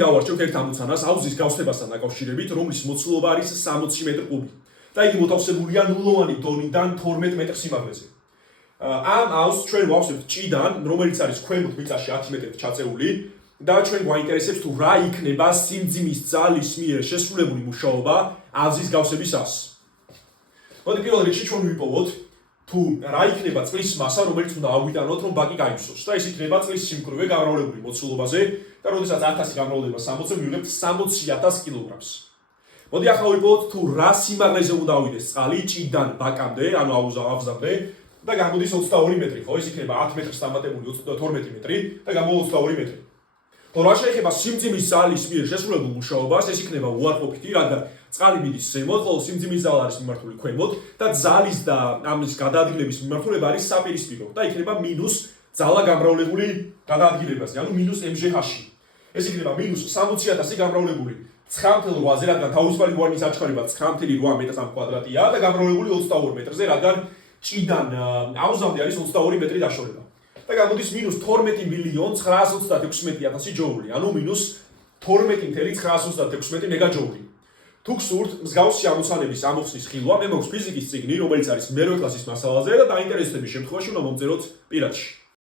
გავარჩევთ ერთ ამოცანას აუზის გავსებასთან დაკავშირებით, რომლის მოცულობა არის 60 მეტრ კუბი და იგი მოთავსებულია ნულოვანი დონიდან 12 მეტრ სიმაღლეზე. ამ აუზს ჩვენ ვავსებთ ჭიდან, რომელიც არის ქვემოთ მიწაში 10 მეტრით ჩაწეული და ჩვენ გვაინტერესებს თუ რა იქნება სიმძიმის ძალის მიერ შესრულებული მუშაობა აუზის გავსებისას. მოდი პირველ რიგში ჩვენ ვიპოვოთ თუ რა იქნება წყლის მასა, რომელიც უნდა ავიტანოთ, რომ ბაკი გაივსოს და ეს იქნება წყლის სიმკვრივე გამრავლებული მოცულობაზე და როდესაც 1000 გამრავლდება 60-ზე მივიღებთ 60000 კილოგრამს. მოდი ახლა ვიპოვოთ თუ რა სიმაღლეზე უნდა ავიდეს წყალი ჭიდან ბაკამდე, ანუ აუზამდე და გამოდის 22 მეტრი, ხო? ეს იქნება 10 მეტრს დამატებული 12 მეტრი და გამოვა 22 მეტრი. ხო, რა შეიძლება სიმძიმის ძალის მიერ შესრულებულ მუშაობას, ეს იქნება უარყოფითი, რადგან წყალი მიდის ზემოთ, ხოლო სიმძიმის ძალა არის მიმართული ქვემოთ და ძალის და ამის გადაადგილების მიმართულება არის საპირისპირო და იქნება მინუს ძალა გამრავლებული გადაადგილებაზე, ანუ მინუს mgh-ში. ეს იქნება მინუს 60000 გამრავლებული 9.8-ზე, რადგან თავისუფალი გვარნის აჩქარება 9.8 მეტრ/კვადრატია და გამრავლებული 22 მეტრზე, რადგან ჭიდან აუზამდე არის 22 მეტრი დაშორება. და გამოდის მინუს 12.936.000 ჯოული, ანუ მინუს 12.936 მეგაჯოული. თუ გსურთ მსგავსი ამოცანების ამოხსნის ხილვა, მე მაქვს ფიზიკის წიგნი, რომელიც არის მერვე კლასის მასალაზე და დაინტერესების შემთხვევაში უნდა მომწეროთ პირადში.